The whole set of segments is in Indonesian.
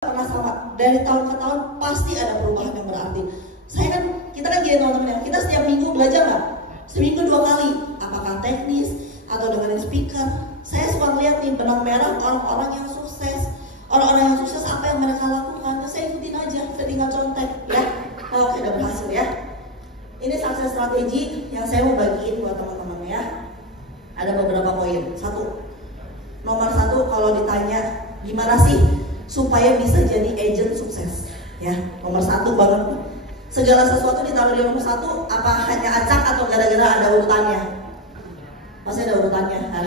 pernah sama. Dari tahun ke tahun pasti ada perubahan yang berarti. Kita kan gini teman-teman ya, kita setiap minggu belajar nggak? Seminggu 2 kali, apakah teknis atau dengerin speaker. Saya suka lihat nih benang merah orang-orang yang sukses. Orang-orang yang sukses apa yang mereka lakukan, saya ikutin aja, saya tinggal contek ya. Oke, udah berhasil ya. Ini sukses strategi yang saya mau bagiin buat teman-teman ya. Ada beberapa poin. Nomor satu, kalau ditanya gimana sih supaya bisa jadi agent sukses ya, nomor satu banget. Segala sesuatu ditaruh di nomor satu, apa hanya acak atau gara-gara ada urutannya? Pasti ada urutannya kan?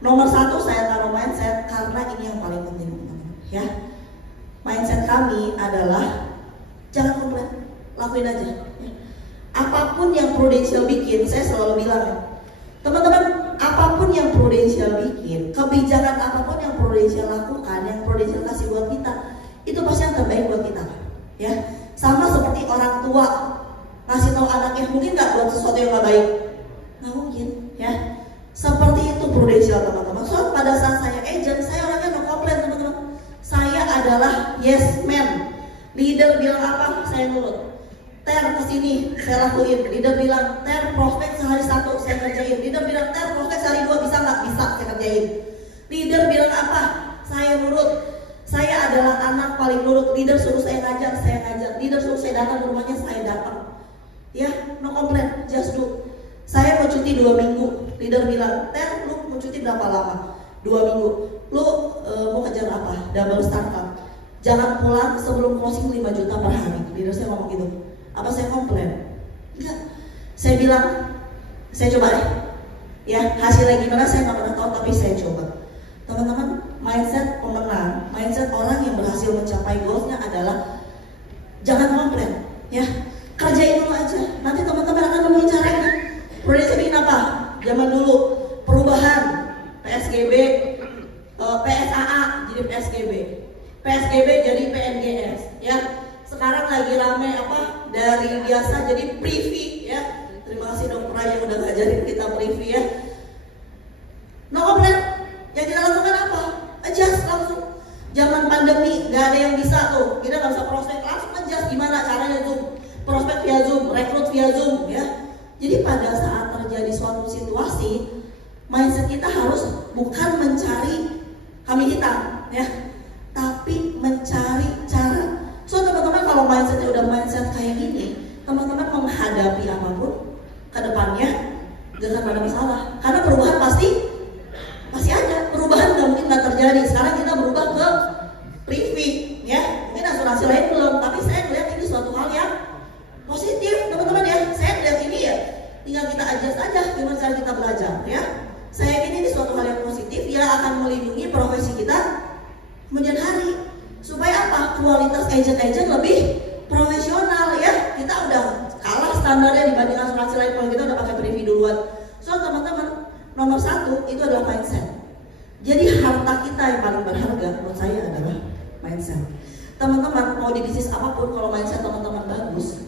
Nomor satu saya taruh mindset karena ini yang paling penting teman-teman ya. Mindset kami adalah jangan komplain, lakuin aja ya. Apapun yang Prudential bikin, saya selalu bilang ya, teman-teman, apapun yang Prudential bikin, kebijakan apapun yang Prudential lakukan, yang Prudential kasih buat kita, itu pasti yang terbaik buat kita ya. Sama seperti orang tua ngasih tahu anaknya, mungkin nggak buat sesuatu yang nggak baik, nggak mungkin ya. Seperti itu Prudential teman-teman. So pada saat saya agent, saya orangnya no komplain teman-teman. Saya adalah yes man. Leader bilang apa, saya nurut. Ter kesini, saya lakuin. Leader bilang, ter prospek sehari 1, saya kerjain. Leader bilang, ter prospek sehari 2, bisa nggak? Bisa, saya kerjain. Leader bilang apa? Saya nurut. Saya adalah anak paling nurut. Leader suruh saya ngajar, saya ngajar. Leader suruh saya datang ke rumahnya, saya datang. Ya, no complain, just do. Saya mau cuti 2 minggu. Leader bilang, ter, lu mau cuti berapa lama? 2 minggu. Lu mau kejar apa? Double startup. Jangan pulang sebelum closing 5 juta per hari. Leader saya ngomong gitu. Apa saya komplain? Enggak. Saya bilang, saya coba deh. Ya, hasilnya gimana saya nggak pernah tahu, tapi saya coba. Teman-teman, mindset pemenang, mindset orang yang berhasil mencapai goalsnya adalah jangan komplain, ya. Kerjain dulu aja. Nanti teman-teman akan nemuin caranya. Prudential bikin apa? Zaman dulu perubahan PSGB, PSAA jadi PSGB, PSGB jadi PNGS, ya. Sekarang lagi rame apa? Dari biasa jadi privy ya. Terima kasih Dr. Raya yang udah ngajarin kita privy ya. No komplain. Yang kita lakukan apa? Adjust langsung. Zaman pandemi nggak ada yang bisa tuh. Kita nggak bisa prospek, langsung adjust. Gimana caranya Zoom? Prospek via Zoom, rekrut via Zoom ya. Jadi pada saat terjadi suatu situasi, mindset kita harus bukan mencari kambing hitam ya, tapi mencari cara. So teman-teman, kalau mindsetnya udah mindset kayak gini, teman-teman menghadapi apapun ke depannya gak akan ada masalah. Karena perubahan pasti ada. Perubahan gak mungkin gak terjadi. Sekarang kita berubah ke privy ya. Mungkin asuransi lain belum, tapi saya melihat ini suatu hal yang positif teman-teman ya. Saya melihat ini ya, tinggal kita adjust aja gimana cara kita belajar ya. Saya yakin ini suatu hal yang positif yang akan melindungi profesi kita kemudian hari. Supaya apa? Kualitas agent-agent lebih profesional ya. Kita udah kalah standarnya dibanding asuransi lain kalau kita udah pakai preview duluan. So teman-teman, nomor 1 itu adalah mindset. Jadi harta kita yang paling berharga menurut saya adalah mindset. Teman-teman mau di bisnis apapun, kalau mindset teman-teman bagus,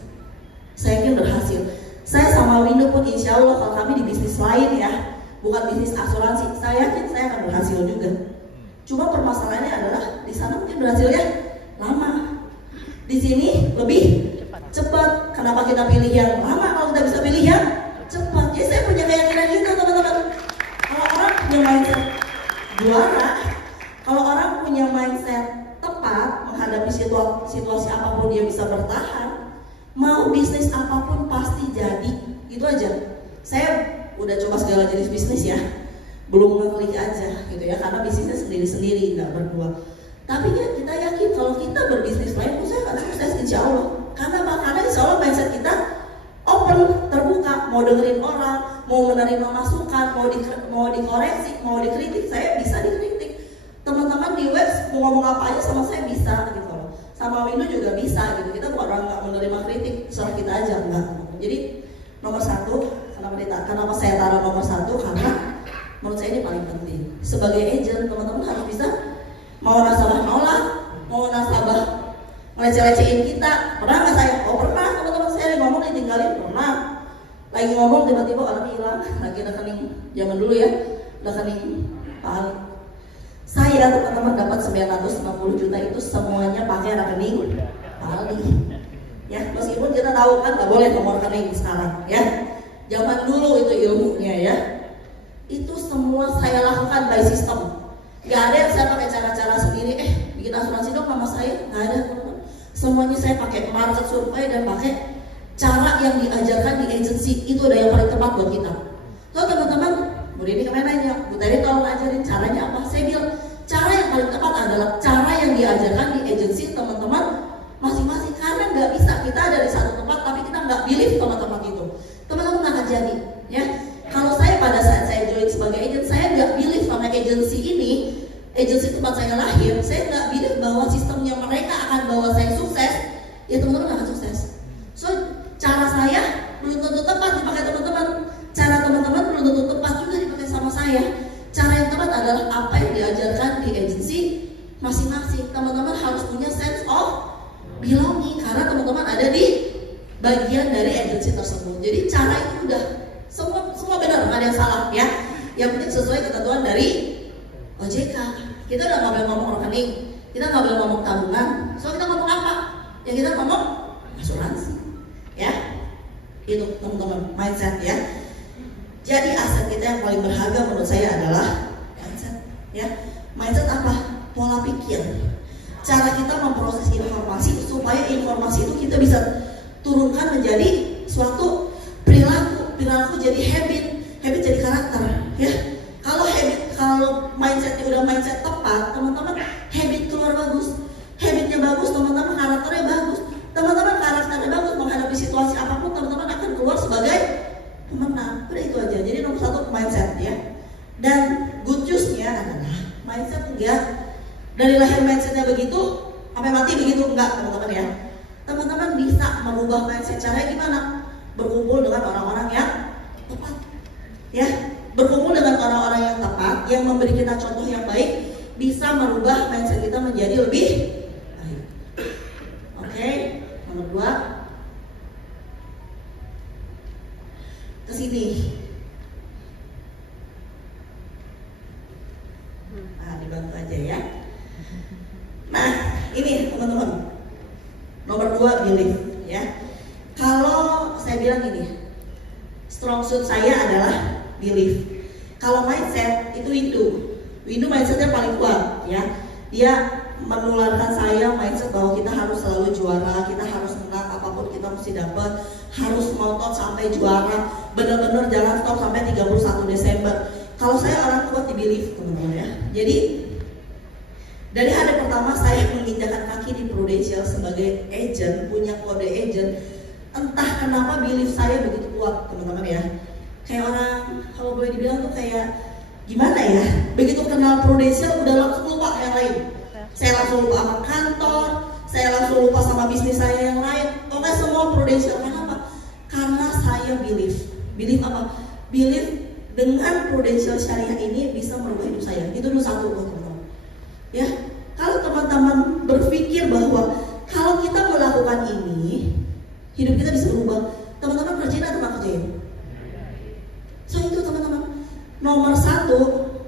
saya yakin berhasil. Saya sama Windu pun insya Allah kalau kami di bisnis lain ya, bukan bisnis asuransi, saya yakin saya akan berhasil juga. Cuma permasalahannya adalah di sana mungkin berhasilnya lama, di sini lebih cepat. Kenapa kita pilih yang lama kalau kita bisa pilih yang cepat? Jadi saya punya keyakinan gitu teman-teman. Kalau orang punya mindset juara, kalau orang punya mindset tepat menghadapi situasi apapun dia bisa bertahan. Mau bisnis apapun pasti jadi. Itu aja. Saya udah coba segala jenis bisnis ya. Belum ngeklik aja gitu ya, karena bisnisnya sendiri-sendiri, nggak berdua. Tapi ya kita yakin kalau kita berbisnis lain, saya akan sukses insya Allah. Karena apa? Karena insya Allah mindset kita open, terbuka, mau dengerin orang, mau menerima masukan, mau dikoreksi, mau dikritik, saya bisa dikritik. Teman-teman di web mau ngomong apa aja sama saya bisa gitu loh. Sama Windu juga bisa gitu. Kita bukan orang nggak menerima kritik, serah kita aja enggak. Jadi nomor 1, kenapa saya taruh nomor 1? Karena menurut saya ini paling penting. Sebagai agent, teman-teman harus bisa mau nasabah nolak, mau nasabah ngeleceh-lecehin kita. Pernah nggak saya? Oh pernah teman-teman, saya ngomong ditinggalin, pernah. Lagi ngomong tiba-tiba orang hilang, lagi rekening zaman dulu ya, rekening paling. Saya teman-teman dapat 950 juta itu semuanya pakai rekening Bali. Ya, meskipun kita tahu kan nggak boleh nomor rekening sekarang ya. Zaman dulu itu ilmunya ya. Itu semua saya lakukan by system. Nggak ada yang saya pakai cara-cara sendiri. Bikin asuransi dong nama saya, nggak ada teman-teman. Semuanya saya pakai market survei dan pakai cara yang diajarkan di agency. Itu udah yang paling tepat buat kita. So teman-teman, Bu Dini kemarin nanya, Bu Tari tolong ajarin caranya apa? Saya bilang cara yang paling tepat adalah cara yang diajarkan di agency teman-teman masing-masing. Karena nggak bisa kita ada di satu tempat tapi kita nggak believe sama tempat itu, teman-teman nggak akan jadi ya. Kalau saya pada saat saya join sebagai agent, saya nggak believe sama agency ini, agency tempat saya lahir, saya nggak believe bahwa sistemnya mereka akan bawa saya sukses, ya teman-teman nggak akan sukses. So cara saya belum tentu tepat dipakai teman-teman, cara teman-teman belum tentu tepat juga dipakai sama saya. Cara yang tepat adalah apa yang diajarkan di agency masing-masing. Teman-teman harus punya sense of belonging karena teman-teman ada di bagian dari agency tersebut. Jadi cara itu udah semua benar, nggak ada yang salah ya. Yang penting sesuai ketentuan dari OJK. Kita udah nggak boleh ngomong rekening, kita nggak boleh ngomong tabungan. So kita ngomong apa? Ya kita ngomong asuransi ya. Itu teman-teman mindset ya. Jadi aset kita yang paling berharga menurut saya adalah mindset ya. Mindset apa? Pola pikir. Cara kita memproses informasi supaya informasi itu kita bisa turunkan menjadi suatu perilaku jadi habit jadi karakter ya. Kalau mindsetnya udah mindset tepat, teman-teman habit keluar bagus, habitnya bagus, teman-teman karakternya bagus, teman-teman karakternya bagus, menghadapi situasi apapun teman-teman akan keluar sebagai pemenang. Udah itu aja. Jadi nomor satu mindset ya. Dan good news-nya adalah mindset enggak dari lahir mindsetnya begitu sampai mati begitu, enggak teman-teman ya. Teman-teman bisa merubah mindset. Caranya gimana? Berkumpul dengan orang-orang yang tepat ya. Berkumpul dengan orang-orang yang tepat yang memberi kita contoh yang baik bisa merubah mindset kita menjadi lebih baik. Oke, nomor 2 kesini. Dibantu aja ya. Nah, ini teman-teman. Nomor 2 belief ya. Kalau saya bilang ini, strong suit saya adalah belief. Kalau mindset itu Windu mindsetnya paling kuat ya. Dia menularkan saya mindset bahwa kita harus selalu juara, kita harus menang apapun kita mesti dapat, harus ngotot sampai juara, benar-benar jangan stop sampai 31 Desember. Kalau saya orang kuat di belief teman-teman ya. Jadi dari hari pertama saya menginjakan kaki di Prudential sebagai agent, punya kode agent, entah kenapa belief saya begitu kuat teman-teman ya. Kayak orang, kalau boleh dibilang tuh kayak gimana ya, begitu kenal Prudential udah langsung lupa yang lain. Saya langsung lupa sama kantor, saya langsung lupa sama bisnis saya yang lain. Pokoknya semua Prudential. Kenapa? Karena saya belief apa? Belief dengan Prudential Syariah ini bisa merubah hidup saya. Itu dulu satu teman-teman ya. Kalau teman-teman berpikir bahwa kalau kita melakukan ini hidup kita bisa berubah, teman-teman kerjain atau nggak kerjain? So itu teman-teman nomor 1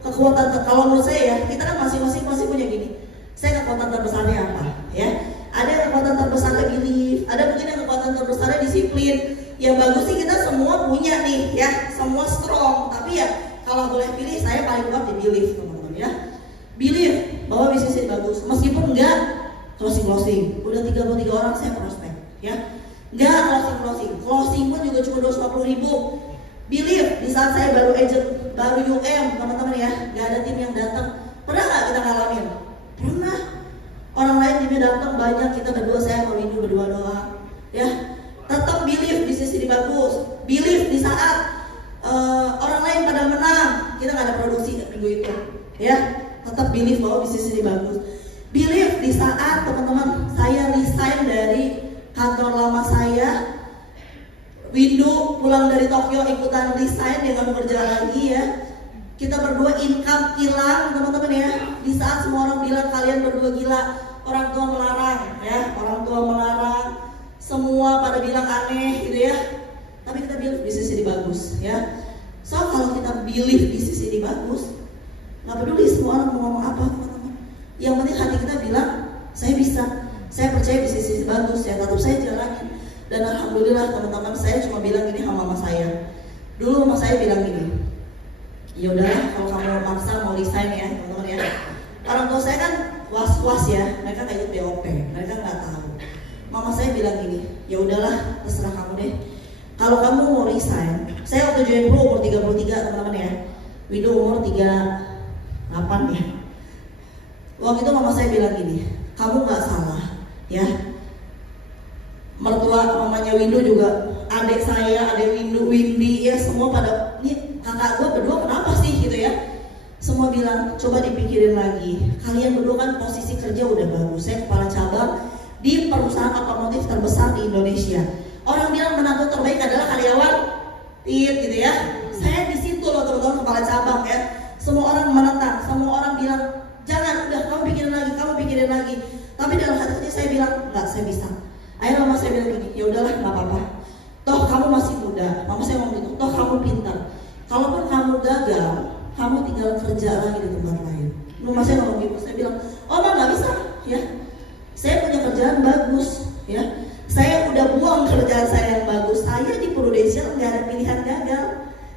kekuatan. Kalau menurut saya ya, kita kan masing-masing pasti punya gini, saya kekuatan terbesarnya apa ya. Ada yang kekuatan terbesarnya belief, ada mungkin yang kekuatan terbesarnya disiplin. Yang bagus sih kita semua punya nih ya, semua strong. Tapi ya kalau boleh pilih, saya paling kuat di belief teman-teman ya. Belief bahwa bisnis ini bagus, meskipun enggak closing. Udah 33 orang saya prospek ya, enggak closing pun juga cuma 250.000. Belief di saat saya baru agent, baru UM teman-teman ya, nggak ada tim yang datang. Pernah nggak kita ngalamin? Pernah. Orang lain timnya datang banyak, kita berdua, saya sama Windu berdua doang ya. Tetap belief bisnis ini bagus. Belief di saat orang lain pada menang, kita nggak ada produksi minggu itu ya. Tetap belief bahwa bisnis ini bagus. Belief di saat teman-teman saya resign dari kantor lama saya, Windu pulang dari Tokyo ikutan resign, dia nggak mau kerja lagi ya. Kita berdua income hilang teman-teman ya. Di saat semua orang bilang kalian berdua gila, orang tua melarang ya, orang tua melarang, semua pada bilang aneh gitu ya. Tapi kita believe bisnis ini bagus ya. So kalau kita believe bisnis ini bagus, nggak peduli semua orang mau ngomong apa, Saya percaya di sisi bagus ya, tetap saya jalanin. Dan alhamdulillah teman-teman, saya cuma bilang gini sama mama saya. Dulu mama saya bilang gini, ya udahlah kalau kamu maksa mau resign ya teman-teman ya. Orang tua saya kan was-was ya, mereka nggak ikut BOP, mereka nggak tahu. Mama saya bilang gini, ya udahlah terserah kamu deh. Kalau kamu mau resign, saya waktu join Pro umur 33 teman-teman ya, Widow umur 38 ya. Waktu itu mama saya bilang gini, kamu nggak salah ya. Mertua mamanya Windu juga, adik saya, adik Windy ya, semua pada, ini kakak gue berdua kenapa sih gitu ya. Semua bilang, coba dipikirin lagi, kalian berdua kan posisi kerja udah bagus. Saya kepala cabang di perusahaan otomotif terbesar di Indonesia. Orang bilang menantu terbaik adalah karyawan gitu ya. Saya di situ loh teman-teman, kepala cabang ya. Semua orang menentang, semua orang bilang jangan, udah kamu pikirin lagi. Tapi dalam hati saya bilang enggak, saya bisa. Akhirnya mama saya bilang gini, ya udahlah nggak apa-apa. Toh kamu masih muda, mama saya ngomong gitu. Toh kamu pintar. Kalaupun kamu gagal, kamu tinggal kerja lagi di tempat lain. Mama saya ngomong gitu. Saya bilang, oh mama nggak bisa ya. Saya punya kerjaan bagus ya. Saya udah buang kerjaan saya yang bagus. Saya di Prudential nggak ada pilihan gagal,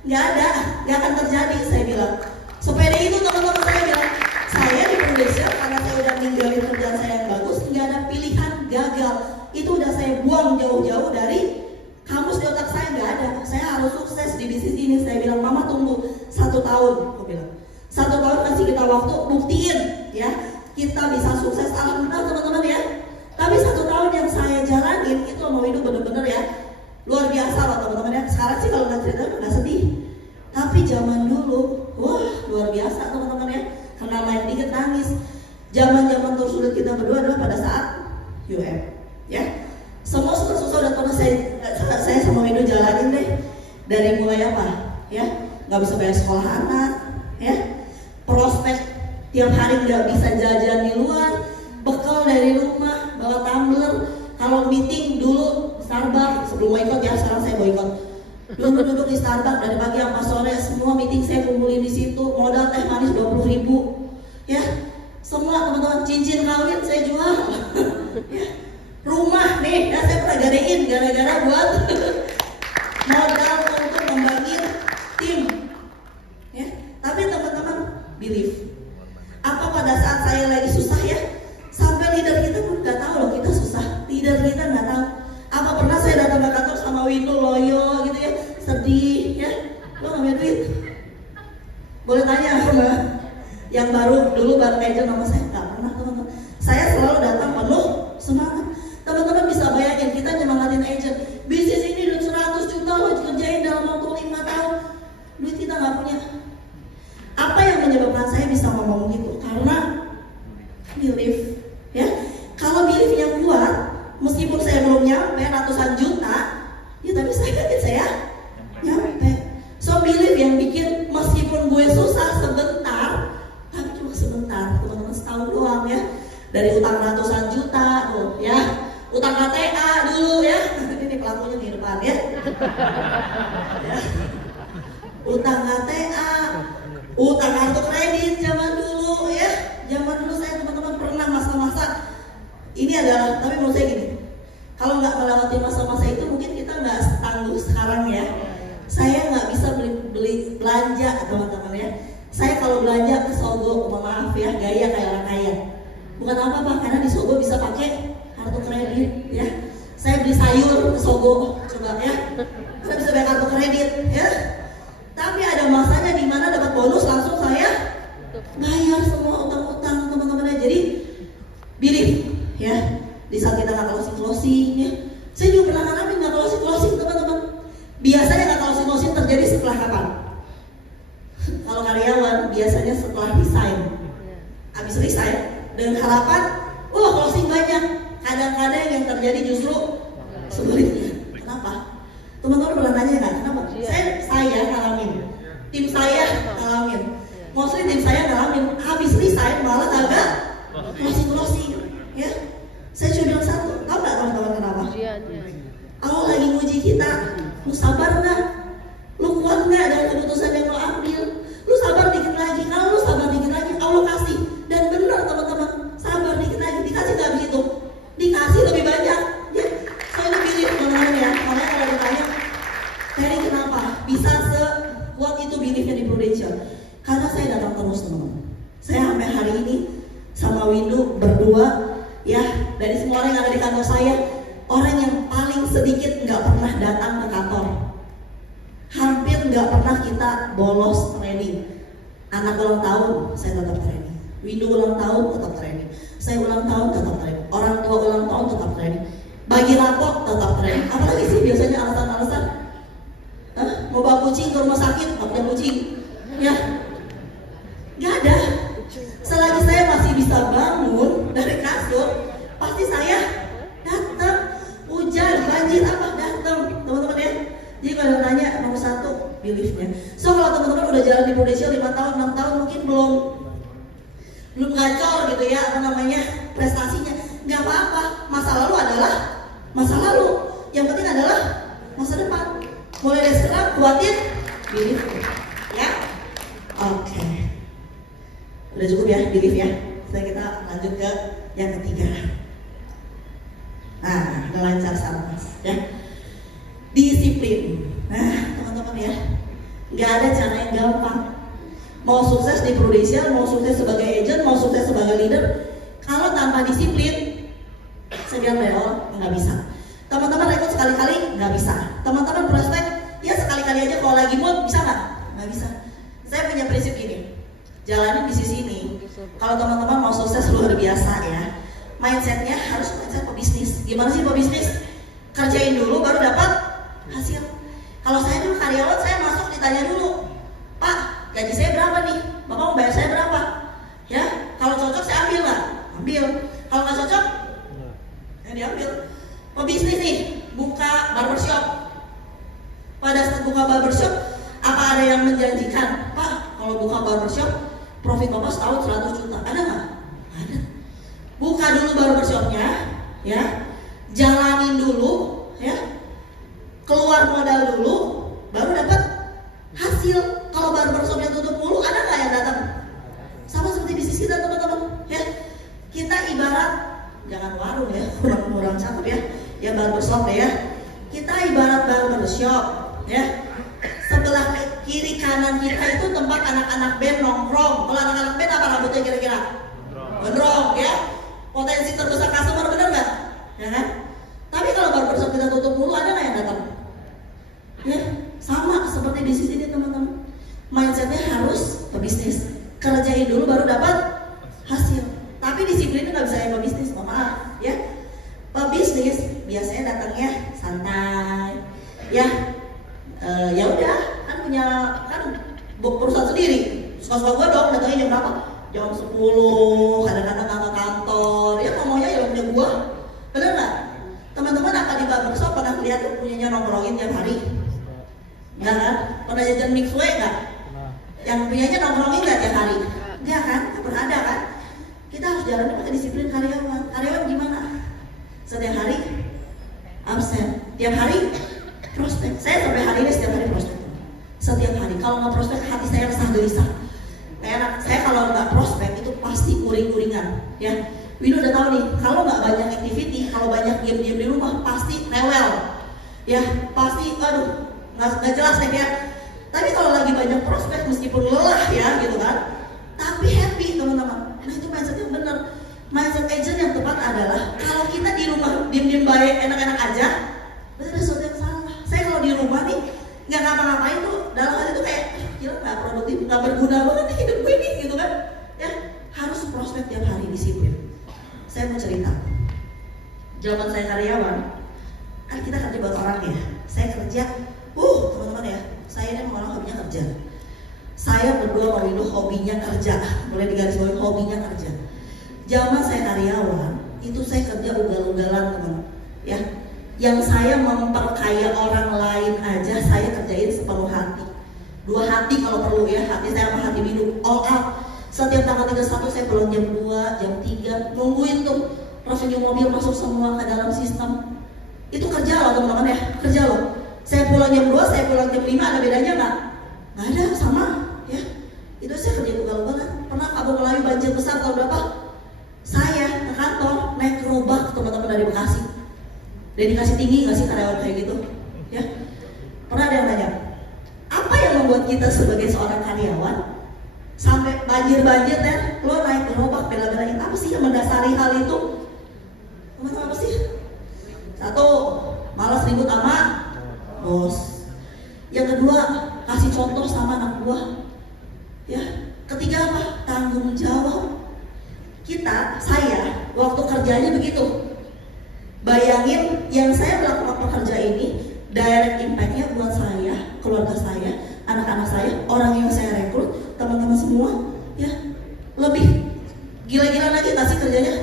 nggak ada, nggak akan terjadi. Saya bilang, sepede itu teman-teman saya bilang, saya di Prudential karena saya udah ninggalin kerjaan saya yang bagus, nggak ada pilihan gagal. Itu udah saya buang jauh-jauh dari kamus di otak saya, nggak ada. Saya harus sukses di bisnis ini. Saya bilang, mama tunggu 1 tahun. Aku bilang, 1 tahun kasih kita waktu, buktiin ya kita bisa sukses. Alhamdulillah teman-teman ya. Tapi 1 tahun yang saya jalanin itu mau hidup bener-bener ya luar biasa loh teman-teman ya. Sekarang sih kalau nggak cerita nggak sedih. Tapi zaman dulu, wah luar biasa teman-teman ya. Karena main dikit nangis. Zaman-zaman tersulit kita berdua adalah pada saat UM ya. Semua susah-susah udah pernah saya sama Windu jalanin deh. Dari mulai apa ya, nggak bisa bayar sekolah anak ya, prospek tiap hari nggak bisa jajan di luar, bekal dari rumah, bawa tumbler. Kalau meeting dulu Starbucks, sebelum boikot ya, sekarang saya boikot. Duduk di Starbucks dari pagi sampai sore, semua meeting saya kumpulin di situ. Modal teh manis 20.000 ya. Semua teman-teman, cincin kawin saya jual ya. Rumah nih, ya saya pernah gadein gara-gara buat modal untuk membangun tim ya. Tapi teman-teman, believe, apa pada saat saya lagi susah ya, sampai leader kita pun nggak tahu loh kita susah. Leader kita nggak tahu. Apa pernah saya datang ke kantor sama Windu loyo gitu ya, sedih ya, lo nggak punya duit? Boleh tanya sama yang baru dulu bareng agent sama saya, nggak pernah teman-teman. Saya selalu datang penuh semangat. Teman-teman bisa bayangin kita nyemangatin agent, bisnis ini duit 100 juta lo kerjain dalam waktu 5 tahun, duit kita nggak punya. Apa yang menyebabkan saya bisa ngomong gitu? Karena belief ya. Kalau beliefnya kuat, meskipun saya belum nyampe ratusan juta ya, tapi saya yakin saya nyampe. So belief yang bikin meskipun gue susah sebentar, tapi cuma sebentar teman-teman, setahun doang ya. Dari utang ratusan juta tuh ya, utang KTA dulu ya, ini pelakunya di depan ya, ya. Utang KTA, utang kartu kredit zaman dulu ya. Zaman dulu saya teman-teman pernah masa-masa ini adalah, tapi menurut saya gini, kalau nggak melewati masa-masa itu mungkin kita nggak tangguh sekarang ya. Saya nggak bisa beli belanja teman-teman ya. Saya kalau belanja ke Sogo, maaf ya, gaya kayak orang kaya. Bukan apa-apa, karena di Sogo bisa pakai kartu kredit ya. Saya beli sayur ke Sogo, coba ya, saya bisa bayar kartu kredit ya. Tapi ada masanya di mana dapat bonus langsung saya bayar semua utang-utang teman-teman. Jadi believe ya, di saat kita nggak closing ya. Saya juga pernah ngalamin nggak closing teman-teman. Biasanya nggak closing terjadi setelah kapan? Kalau karyawan biasanya setelah resign. Habis resign dengan harapan, closing banyak. Kadang-kadang yang terjadi justru sebaliknya. Kenapa? Teman-teman pernah tanya nggak? Kenapa? Saya ngalamin, tim saya ngalamin, mostly tim saya ngalamin. Habis resign malah agak closing ya. Saya cuma bilang satu, tahu nggak teman-teman kenapa? Allah lagi nguji kita, lu sabar nggak? Lu kuat nggak dengan keputusan yang lo ambil? Lu sabar dikit lagi. Kalau lu sabar dikit lagi, Allah kasih. Dan benar teman-teman, sabar dikit lagi, dikasih nggak begitu? Dikasih. dari semua orang yang ada di kantor saya, orang yang paling sedikit nggak pernah datang ke kantor. Hampir nggak pernah kita bolos training. Anak ulang tahun, saya tetap training. Windu ulang tahun, tetap training. Saya ulang tahun, tetap training. Orang tua ulang tahun, tetap training. Bagi rapot, tetap training. Apalagi sih biasanya alasan-alasan? Mau bawa kucing ke rumah sakit, nggak punya kucing, ya? Nggak ada. Selagi saya masih bisa bangun dari kasur, pasti saya datang. Hujan, banjir, apa datang, teman-teman ya. Jadi kalau tanya nomor satu, belief-nya. So kalau teman-teman udah jalan di Prudential 5 tahun, 6 tahun mungkin belum gacor gitu ya, prestasinya, nggak apa-apa. Masa lalu adalah masa lalu. Yang penting adalah masa depan. Mulai dari sekarang kuatin belief, ya. Oke. Udah cukup ya belief ya. Sekarang kita lanjut ke yang ketiga. Nah, udah lancar sama mas, ya. Disiplin. Nah, teman-teman ya, nggak ada cara yang gampang. Mau sukses di Prudential, mau sukses sebagai agent, mau sukses sebagai leader, kalau tanpa disiplin, saya bilang nggak bisa. Teman-teman rekrut sekali-kali nggak bisa. Teman-teman prospek ya sekali-kali aja, kalau lagi mood bisa nggak? Nggak bisa. Saya punya prinsip ini, jalanin bisnis ini. Kalau teman-teman mau sukses luar biasa ya, mindsetnya harus mindset pebisnis. Gimana sih pebisnis? Kerjain dulu baru dapat hasil. Kalau saya dulu karyawan, saya masuk ditanya dulu, Pak, gaji saya berapa nih? Bapak mau bayar saya berapa? Ya, kalau cocok saya ambil nggak? Ambil. Kalau nggak cocok, ya diambil. Pebisnis nih, buka barbershop. Pada saat buka barbershop, apa ada yang menjanjikan, Pak, kalau buka barbershop, profit Bapak setahun 100 juta? Ada nggak? Ada. Buka dulu barbershopnya, ya, jalanin dulu, ya, keluar modal dulu, baru dapat hasil. Kalau barbershopnya tutup mulu, ada nggak yang datang? Sama seperti bisnis kita teman-teman, ya. Kita ibarat, jangan warung ya, kurang cakep ya barbershop ya. Kita ibarat barbershop, ya. Sebelah kiri kanan kita itu tempat anak-anak band nongkrong. Kalau anak-anak band apa rambutnya kira-kira? Gondrong, ya. Potensi terbesar customer, bener nggak? Ya kan? Tapi kalau barbershop kita tutup mulu, ada nggak yang datang? Ya, sama seperti bisnis ini teman-teman. Mindsetnya harus pebisnis. Kerjain dulu baru dapat hasil. Tapi disiplinnya nggak bisa yang pebisnis, mohon maaf ya. Pebisnis biasanya datangnya santai, ya. Ya udah, kan punya perusahaan sendiri. Suka-suka gue dong, datangnya jam berapa? Jam 10, kadang-kadang ke kantor. Ya ngomongnya ya punya gue, bener nggak? Teman-teman apa di barbershop pernah lihat punyanya nongkrongin tiap hari? Enggak kan? Pernah jajan mixway nggak? Yang punyanya nongkrongin nggak tiap hari? Enggak kan? Nggak pernah ada kan? Kita harus jalannya pakai disiplin karyawan. Karyawan gimana? Setiap hari absen, tiap hari prospek. Saya sampai hari ini setiap hari prospek. Setiap hari. Kalau nggak prospek, hati saya resah gelisah. Kayak saya kalau nggak prospek itu pasti uring-uringan, ya. Windu udah tahu nih, kalau nggak banyak activity, kalau banyak diam-diam di rumah, pasti rewel, ya. Pasti, aduh, nggak jelas deh ya. Tapi kalau lagi banyak prospek, meskipun lelah ya, gitu kan, tapi happy teman-teman. Nah itu mindset yang benar. Mindset agent yang tepat adalah kalau kita di rumah diam-diam baik, enak-enak aja, berarti ada sesuatu yang salah. Saya kalau di rumah nih nggak ngapa-ngapain tuh, dalam hal itu kayak gila, nggak produktif, nggak berguna banget nih hidup gue nih, gitu kan? Ya harus prospek tiap hari, disiplin. Saya mau cerita, zaman saya karyawan, kan kita kerja buat orang ya. Saya kerja, teman-teman ya, saya ini orang hobinya kerja. Saya berdua sama Windu hobinya kerja, boleh digarisbawahi hobinya kerja. Zaman saya karyawan, itu saya kerja ugal-ugalan teman, ya. Yang saya memperkaya orang lain aja, saya kerjain sepenuh hati. 2 hati kalau perlu ya, hati saya sama hati Windu, all out. Setiap tanggal 31 saya pulang jam 2, jam 3, nungguin tuh revenue mobil masuk semua ke dalam sistem. Itu kerja loh teman-teman ya, kerja loh. Saya pulang jam 2, saya pulang jam 5, ada bedanya nggak? Nggak ada, sama ya. Itu saya kerja ugal-ugalan. Pernah Kampung Melayu banjir besar tahun berapa? Saya ke kantor naik gerobak teman-teman dari Bekasi. Dedikasi tinggi nggak sih karyawan kayak gitu? Ya. Pernah ada yang nanya, apa yang membuat kita sebagai seorang karyawan sampai banjir-banjir dan lo naik gerobak bela-belain? Apa sih yang mendasari hal itu? disebut sama bos. Yang kedua, kasih contoh sama anak buah. Ya, ketiga apa? Tanggung jawab. Saya waktu kerjanya begitu. Bayangin yang saya melakukan pekerja ini, direct impact-nya buat saya, keluarga saya, anak-anak saya, orang yang saya rekrut, teman-teman semua, ya lebih gila-gila lagi nggak sih kerjanya?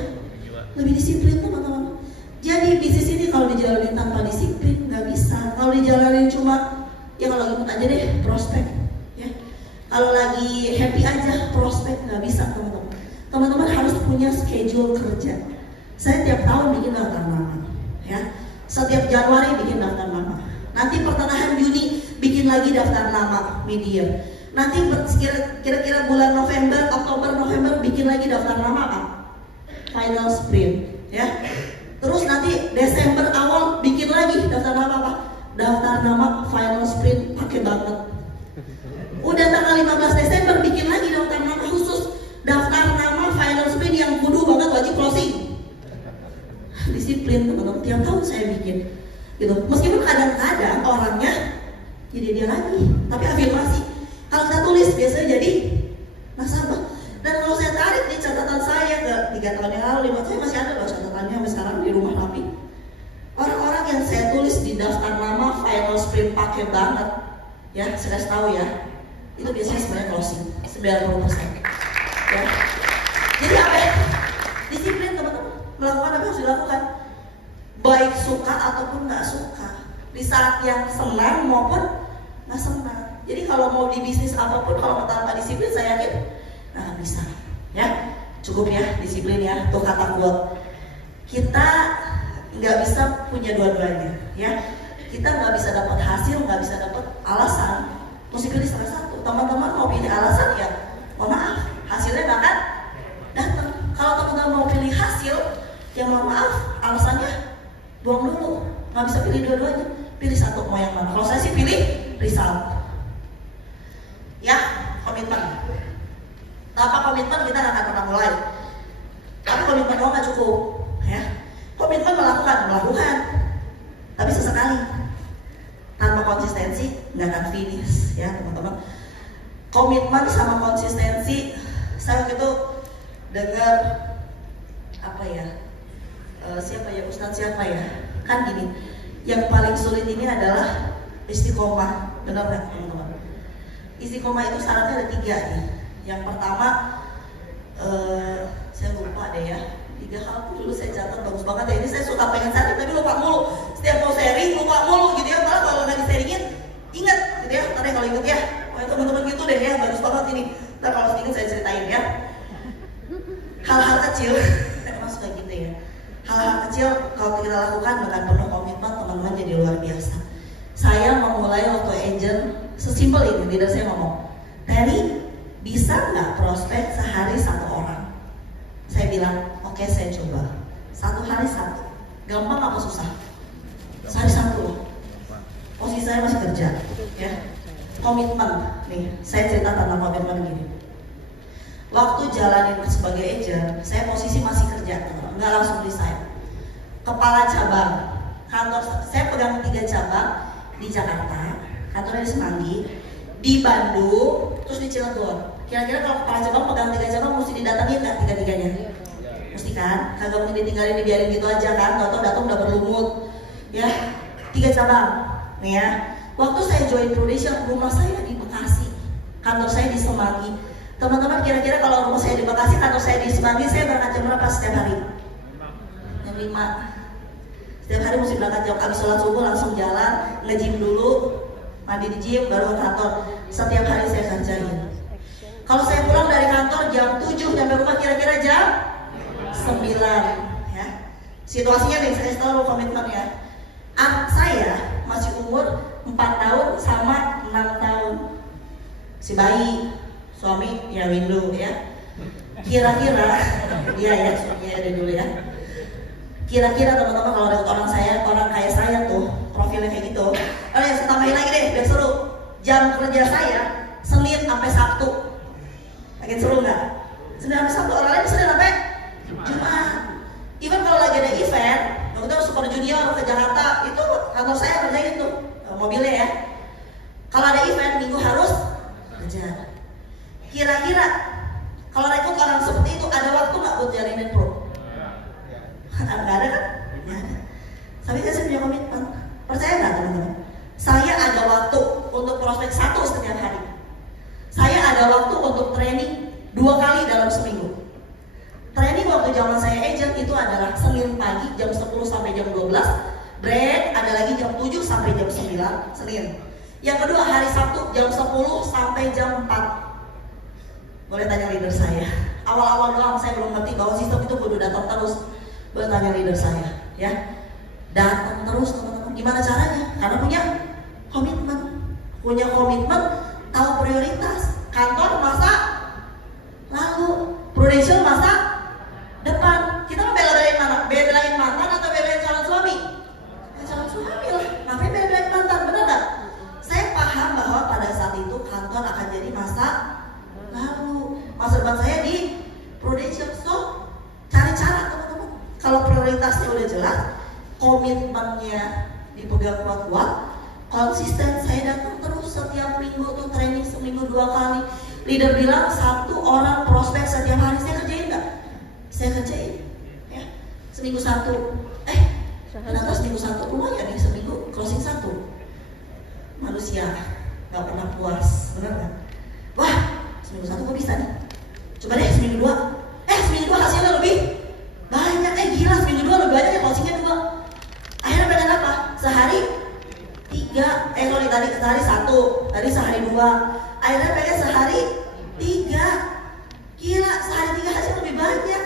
Lebih disiplin teman-teman. Jadi bisnis ini kalau dijalanin tanpa disiplin nggak bisa. Kalau dijalanin cuma ya kalau lagi mood aja deh prospek, ya. Kalau lagi happy aja prospek nggak bisa teman-teman. Teman-teman harus punya schedule kerja. Saya tiap tahun bikin daftar nama, ya. Setiap Januari bikin daftar nama. Nanti pertengahan Juni bikin lagi daftar nama media. Nanti kira-kira bulan November, Oktober, November bikin lagi daftar nama apa? Final sprint, ya. Terus nanti Desember awal bikin lagi daftar nama apa? Daftar nama final sprint pakai banget. Udah tanggal 15 Desember bikin lagi daftar nama khusus. Daftar nama final sprint yang kudu banget wajib closing. Disiplin teman-teman, tiap tahun saya bikin gitu. Meskipun kadang-kadang orangnya jadi dia lagi, tapi afirmasi. Kalau kita tulis biasanya jadi nasabah. Dan kalau saya tarik nih catatan saya ke 3 tahun yang lalu, 5 saya masih ada loh catatannya sampai sekarang di rumah rapi. Orang-orang yang saya tulis di daftar nama final sprint pakai banget, ya saya kasih tahu ya, itu biasanya sebenarnya closing 90%. Ya. Jadi apa ya? Disiplin teman-teman, melakukan apa yang harus dilakukan, baik suka ataupun nggak suka, di saat yang senang maupun nggak senang. Jadi kalau mau di bisnis apapun, kalau tanpa disiplin saya yakin nggak bisa. Ya, cukup ya disiplin ya. Tuh kata quote. Kita nggak bisa punya dua-duanya. Ya, kita nggak bisa dapat hasil, nggak bisa dapat alasan. Mesti pilih salah satu. Teman-teman mau pilih alasan ya, mohon maaf, hasilnya nggak akan datang. Kalau teman-teman mau pilih hasil, ya mohon maaf, alasannya buang dulu. Nggak bisa pilih dua-duanya, pilih satu, mau yang mana. Kalau saya sih pilih result. Ya, komitmen. Tanpa komitmen kita nggak akan pernah mulai. Tapi komitmen doang nggak cukup, ya. Komitmen melakukan, tapi sesekali. Tanpa konsistensi nggak akan finish, ya teman-teman. Komitmen sama konsistensi, saya waktu itu dengar apa ya? Siapa ya, Ustadz siapa ya? Kan gini, yang paling sulit ini adalah istiqomah, benar nggak teman-teman? Istiqomah itu syaratnya ada 3 nih. Yang pertama, saya lupa deh ya. 3 hal dulu saya catat bagus banget ya. Ini saya suka pengen sharing tapi lupa mulu. Setiap mau sharing lupa mulu gitu ya. Malah kalau nggak di-sharingin ingat gitu ya. Ntar kalau inget ya, teman-teman gitu deh ya, bagus banget ini. Ntar kalau inget saya ceritain ya. Hal-hal kecil, emang suka gitu ya. Hal-hal kecil kalau kita lakukan dengan penuh komitmen, teman-teman jadi luar biasa. Saya memulai waktu agent sesimpel ini, leader saya ngomong, Terry, bisa nggak prospek sehari 1 orang? Saya bilang, oke, saya coba. 1 hari 1. Gampang apa susah? Sehari 1 loh. Posisi saya masih kerja, ya. Komitmen, nih, saya cerita tentang komitmen gini. Waktu jalanin sebagai agent, saya posisi masih kerja, nggak langsung resign. Kepala cabang, kantor saya pegang 3 cabang di Jakarta, kantornya di Semanggi, di Bandung, terus di Cilegon. Kira-kira kalau kepala cabang pegang 3 cabang mesti didatangin nggak 3-tiganya? Mesti kan? Kagak mungkin ditinggalin, dibiarin gitu aja kan? Tau-tau datang udah berlumut. Ya, 3 cabang, nih ya. Waktu saya join Prudential, rumah saya di Bekasi, kantor saya di Semanggi. Teman-teman kira-kira kalau rumah saya di Bekasi, kantor saya di Semanggi, saya berangkat jam berapa setiap hari? Jam 5. Setiap hari mesti berangkat jam, habis sholat subuh langsung jalan, nge-gym dulu, mandi di gym, baru ke kantor. Setiap hari saya kerjain. Kalau saya pulang dari kantor jam 7, nyampe rumah kira-kira jam 9, ya. Situasinya nih, saya tahu komitmen ya. Anak saya masih umur 4 tahun sama 6 tahun. Si bayi, suami ya window ya. Kira-kira, iya ya, suaminya ada dulu ya. Kira-kira teman-teman kalau ada orang kayak saya tuh, profilnya kayak gitu. Oh ya, saya tambahin lagi deh, biar seru. Jam kerja saya Senin sampai Sabtu. Makin seru nggak? Senin sampai Sabtu, orang lain Senin sampai Jumat. Even kalau lagi ada event, kita Super Junior ke Jakarta, itu kantor saya kerjain tuh mobilnya ya. Kalau ada event minggu harus kerja. Kira-kira kalau rekrut orang seperti itu ada waktu nggak buat jalinin pro? Nggak ada kan? Nggak ada. Tapi saya punya komitmen. Percaya nggak teman-teman? Saya ada waktu untuk prospek 1 setiap hari. Saya ada waktu untuk training 2 kali dalam seminggu. Training waktu zaman saya agent itu adalah Senin pagi jam 10 sampai jam 12. Break ada lagi jam 7 sampai jam 9 Senin. Yang kedua hari Sabtu jam 10 sampai jam 4. Boleh tanya leader saya. Awal-awal doang saya belum ngerti bahwa sistem itu kudu datang terus. Boleh tanya leader saya, ya. Datang terus teman-teman. Gimana caranya? Karena punya komitmen. Punya komitmen, tahu prioritas. Kantor masa lalu, prudential masa depan. Kita mau belain mana? Belain mantan atau belain calon suami? Calon suami lah. Ngapain belain mantan? Benar nggak? Saya paham bahwa pada saat itu kantor akan jadi masa lalu. Masa depan saya di prudential. So, cari cara teman-teman. Kalau prioritasnya udah jelas, komitmennya dipegang kuat-kuat, konsisten. Saya datang terus setiap minggu tuh training seminggu 2 kali. Leader bilang 1 orang prospek setiap hari. Saya kerjain nggak? Saya kerjain. Ya, seminggu 1. Ternyata seminggu 1 lumayan nih, seminggu closing 1. Manusia nggak pernah puas, benar nggak? Wah, seminggu 1 kok bisa nih? Coba deh seminggu 2. Seminggu 2 hasilnya lebih banyak. Gila, seminggu 2 lebih banyak ya, closingnya 2. Akhirnya pengen apa? Sehari 3. Sorry, tadi sehari 1, tadi sehari 2. Akhirnya pengen sehari 3. Gila, sehari 3 hasil lebih banyak.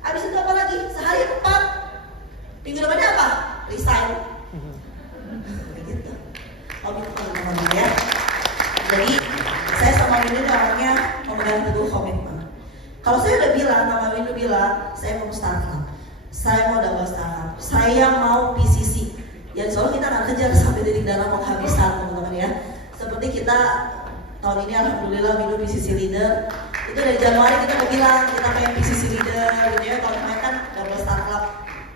Habis itu apa lagi? Sehari 4. Minggu depannya apa? Resign. Begitu. Komitmen ya. Jadi saya sama Windu orangnya memegang teguh komitmen. Kalau saya udah bilang, sama Windu bilang, saya mau startup, saya mau double startup, saya mau PCC. Ya soalnya kita akan kejar sampai titik darah penghabisan teman-teman ya. Seperti kita tahun ini alhamdulillah Windu PCC leader. Itu dari Januari kita udah bilang kita pengen PCC leader gitu ya. Tahun kemarin kan double startup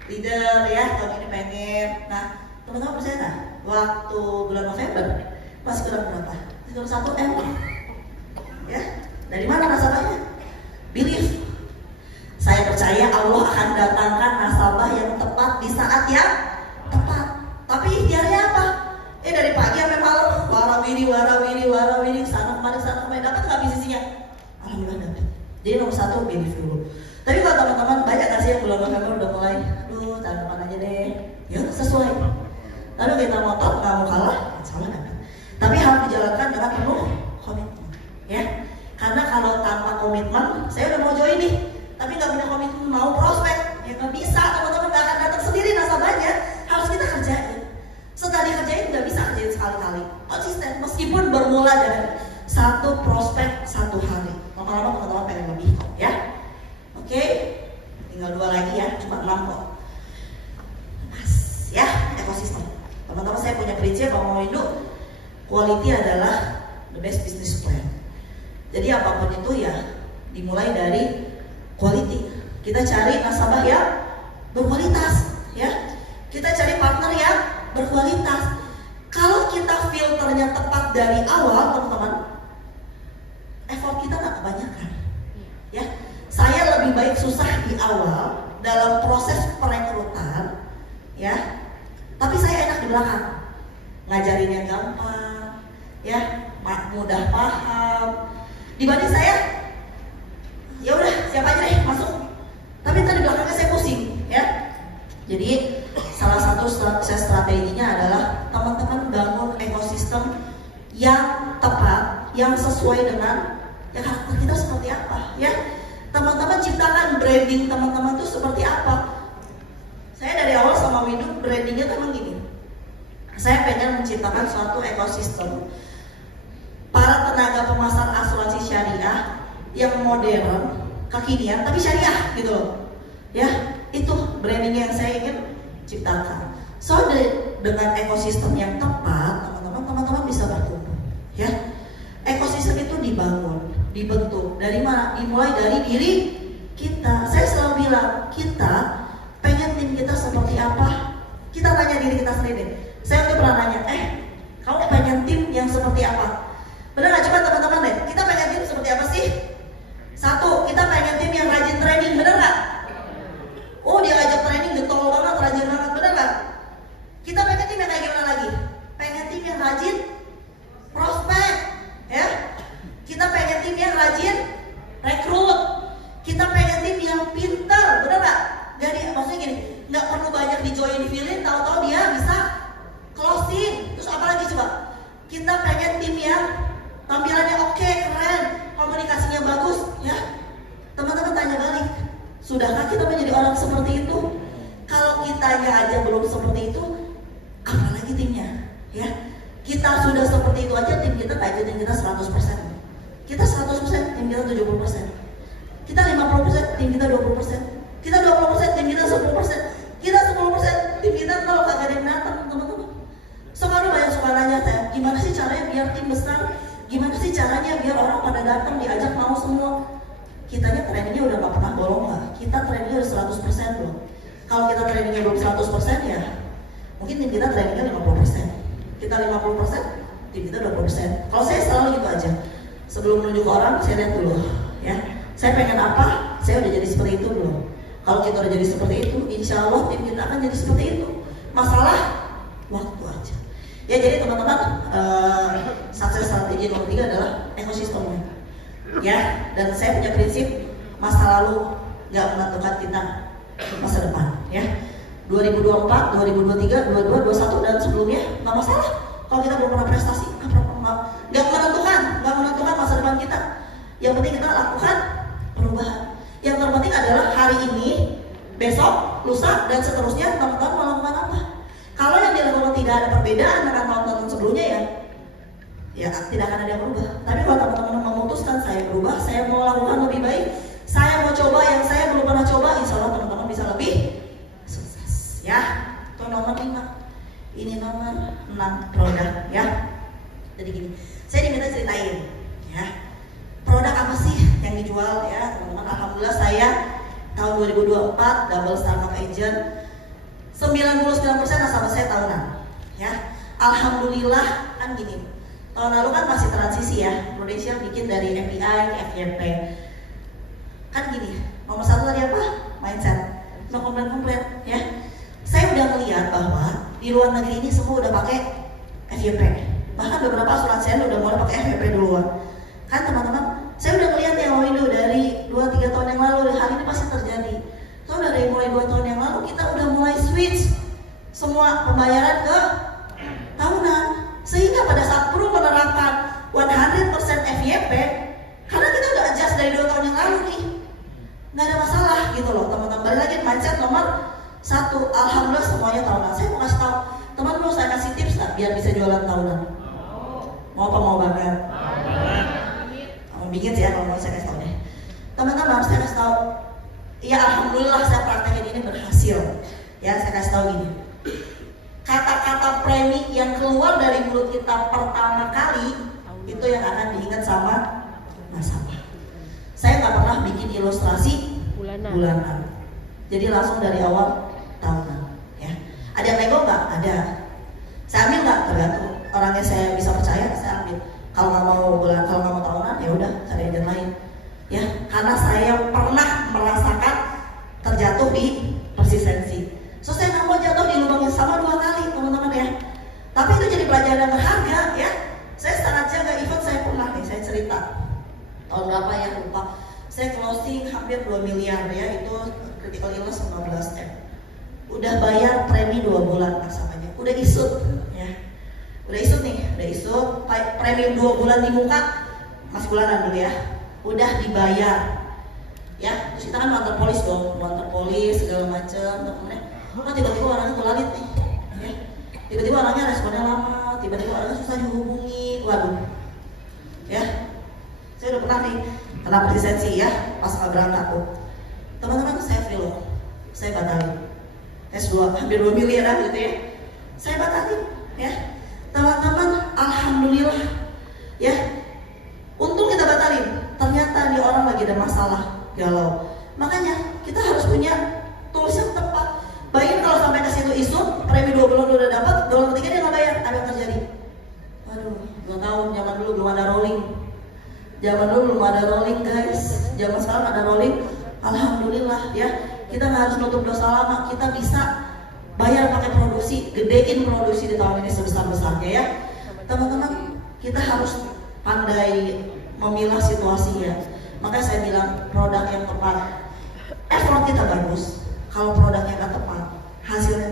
leader ya, tahun ini pengen. Nah teman-teman percaya nggak? Waktu bulan November masih kurang berapa? Masih kurang 1 M. Ya, dari mana nasabahnya? Believe. Saya percaya Allah akan datangkan nasabah yang tepat di saat yang tepat. Tapi ikhtiarnya apa? Dari pagi sampai malam warawiri sana kemari dapat nggak bisnisnya? Alhamdulillah dapat. Jadi nomor 1 believe dulu. Tapi kalau teman-teman banyak nggak sih yang bulan November udah mulai, aduh tahun depan aja deh, ya sesuai. Lalu kita ngotot nggak mau kalah, insya Allah dapat. Tapi harus dijalankan dengan penuh komitmen, ya. Karena kalau tanpa komitmen, saya udah mau join nih, tapi nggak punya komitmen mau prospek, ya nggak bisa teman-teman, nggak akan datang sendiri nasabahnya, harus kita kerjain. Setelah dikerjain nggak bisa kerjain sekali-kali, konsisten meskipun bermula dari 1 prospek 1 hari. Lama-lama teman-teman pengen lebih kok, ya. Oke, tinggal 2 lagi ya, cuma 6 kok. Mas, ya ekosistem. Teman-teman saya punya prinsip kalau mau hidup, quality adalah the best business plan. Jadi apapun itu ya dimulai dari quality. Kita cari nasabah yang berkualitas, ya. Kita cari partner yang berkualitas. Kalau kita filternya tepat dari awal, teman-teman, effort kita nggak kebanyakan, ya. Saya lebih baik susah di awal dalam proses perekrutan, ya. Tapi saya enak di belakang, ngajarinnya gampang, ya, mudah paham. Dibanding saya, ya udah siapa aja deh masuk. Tapi tadi belakangnya saya pusing, ya. Jadi salah satu strateginya adalah teman-teman bangun ekosistem yang tepat, yang sesuai dengan ya karakter kita seperti apa, ya. Teman-teman ciptakan branding teman-teman itu seperti apa. Saya dari awal sama Windu brandingnya memang gini. Saya pengen menciptakan suatu ekosistem para tenaga pemasar asuransi syariah yang modern, kekinian, tapi syariah gitu loh. Ya, itu branding yang saya ingin ciptakan. So dengan ekosistem yang tepat, teman-teman bisa bertumbuh. Ya, ekosistem itu dibangun, dibentuk dari mana? Dimulai dari diri kita. Saya selalu bilang kita pengen tim kita seperti apa, kita tanya diri kita sendiri. Saya tuh pernah nanya, kamu pengen tim yang seperti apa? Bener gak? Coba teman-teman deh, kita pengen tim seperti apa sih? Satu, kita pengen tim yang rajin training, bener gak? Oh, dia ajak training getol banget, rajin banget, bener gak? Kita pengen tim yang kayak gimana lagi? Pengen tim yang rajin prospek, ya. Kita pengen tim yang rajin rekrut. Kita pengen tim yang pintar, bener gak? Jadi maksudnya gini, nggak perlu banyak di join filling, tahu-tahu dia bisa closing. Terus apa lagi coba? Kita pengen tim yang tampilannya oke, keren, komunikasinya bagus, ya. Teman-teman tanya balik, sudahkah kita menjadi orang seperti itu? Kalau kitanya aja belum seperti itu, apalagi timnya, ya. Kita sudah seperti itu aja, tim kita kayak tim kita 100%. Kita 100%, tim kita 70%. Kita 50%, tim kita 20%. Kita 20%, tim kita 10%. Kita 10%, tim kita 0, kagak ada yang datang, teman-teman. Sekarang banyak suka nanya saya, gimana sih caranya biar tim besar? Gimana sih caranya biar orang pada datang, diajak mau semua? Kitanya trainingnya udah gak pernah bolong lah. Kita trainingnya udah 100% loh. Kalau kita trainingnya belum 100% ya mungkin tim kita trainingnya 50%. Kita 50%, tim kita 20%. Kalau saya selalu gitu aja. Sebelum menunjuk orang, saya lihat dulu, ya. Saya pengen apa? Saya udah jadi seperti itu belum? Kalau kita udah jadi seperti itu, insya Allah tim kita akan jadi seperti itu. Masalah waktu aja. Ya, jadi teman-teman, sukses strategi nomor 3 adalah ekosistemnya. Ya, dan saya punya prinsip masa lalu nggak menentukan kita masa depan. Ya, 2024, 2023, 22, 21 dan sebelumnya nggak masalah. Kalau kita belum pernah prestasi, nggak menentukan masa depan kita. Yang penting kita lakukan perubahan. Yang terpenting adalah hari ini, besok, lusa, dan seterusnya teman-teman melakukan apa. Kalau yang dilakukan tidak ada perbedaan dengan tahun-tahun sebelumnya, ya tidak akan ada yang berubah. Tapi kalau teman-teman memutuskan saya berubah, saya mau lakukan lebih baik, saya mau coba yang saya belum pernah coba, insya Allah teman-teman bisa lebih sukses. Ya, itu nomor 5. Ini nomor 6, produk, ya. Jadi gini, saya diminta ceritain, ya. Produk apa sih yang dijual, ya teman-teman? Alhamdulillah saya tahun 2024 double startup agent, 99% nasabah saya tahunan, ya. Alhamdulillah kan gini. Tahun lalu kan masih transisi ya, Indonesia bikin dari API ke FYP. Kan gini, nomor 1 tadi apa? Mindset. No komplain, ya. Saya udah melihat bahwa di luar negeri ini semua udah pakai FYP. Bahkan beberapa asuransinya udah mulai pakai FYP duluan. Kan teman-teman, saya udah ngeliat ya Wawindo dari 2-3 tahun yang lalu, hal ini pasti terjadi. So dari mulai 2 tahun yang lalu kita udah mulai switch semua pembayaran ke tahunan. Sehingga pada saat perlu menerapkan 100% FYP, karena kita udah adjust dari 2 tahun yang lalu nih, nggak ada masalah gitu loh teman-teman. Balik lagi mindset nomor 1, alhamdulillah semuanya tahunan. Saya mau kasih tahu teman-teman, mau saya kasih tips nggak biar bisa jualan tahunan? Mau apa mau banget? Bingit ya kalau mau saya kasih tahu deh. Teman-teman harus saya kasih tahu. Ya alhamdulillah saya praktekin ini berhasil. Ya saya kasih tahu gini. Kata-kata premi yang keluar dari mulut kita pertama kali itu yang akan diingat sama nasabah. Saya nggak pernah bikin ilustrasi bulanan. Jadi langsung dari awal tahunan. Ya. Ada yang nego nggak? Ada. Saya ambil nggak? Tergantung. Orangnya saya bisa percaya, saya ambil. Kalau nggak mau bulan, kalau nggak mau tahunan, ya udah cari agent lain. Ya, karena saya pernah merasakan terjatuh di persistensi. So saya nggak mau jatuh di lubang yang sama 2 kali, teman-teman ya. Tapi itu jadi pelajaran yang berharga, ya. Saya sangat jaga. Even saya pernah nih, saya cerita tahun berapa ya lupa. Saya closing hampir 2 miliar ya, itu critical illness 15 M. Udah bayar premi 2 bulan nasabahnya, udah isut, ya. Udah isut nih, udah isut, premium 2 bulan di muka, masih bulanan dulu ya, udah dibayar, ya. Terus kita kan ngantor polis dong, ngantor polis segala macem, temennya, oh tiba-tiba orangnya tulalit nih, ya. Tiba-tiba orangnya responnya lama, tiba-tiba orangnya susah dihubungi, waduh, ya. Saya udah pernah nih kena persistensi ya, pas nggak berangkat tuh, teman-teman saya free loh, saya batalin, S2 hampir 2 miliar gitu ya, saya batalin, ya. Teman-teman, alhamdulillah, ya. Untung kita batalin. Ternyata di orang lagi ada masalah, galau. Makanya kita harus punya tools yang tepat. Bayangin kalau sampai ke situ isu, premi 2 bulan udah dapat, bulan ketiga dia nggak bayar, apa yang terjadi? Aduh, 2 tahun, zaman dulu belum ada rolling. Zaman dulu belum ada rolling guys, zaman sekarang ada rolling. Alhamdulillah ya, kita nggak harus nutup dosa lama, kita bisa bayar pakai produksi, gedein produksi di tahun ini sebesar-besarnya ya. Teman-teman, kita harus pandai memilah situasi ya. Makanya saya bilang produk yang tepat, effort kita bagus. Kalau produknya nggak tepat, hasilnya.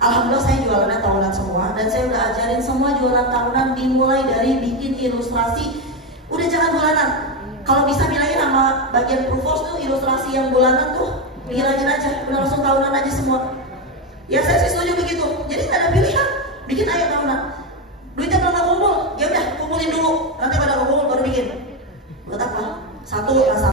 Alhamdulillah saya jualannya tahunan semua, dan saya udah ajarin semua jualan tahunan dimulai dari bikin ilustrasi. Udah jangan bulanan. Kalau bisa bilangin sama bagian Proofos tuh ilustrasi yang bulanan tuh bilangin aja, udah langsung tahunan aja semua. Ya saya sih setuju begitu. Jadi nggak ada pilihan, bikin ayo tahunan. Duitnya belum kumpul, ya udah kumpulin dulu. Nanti pada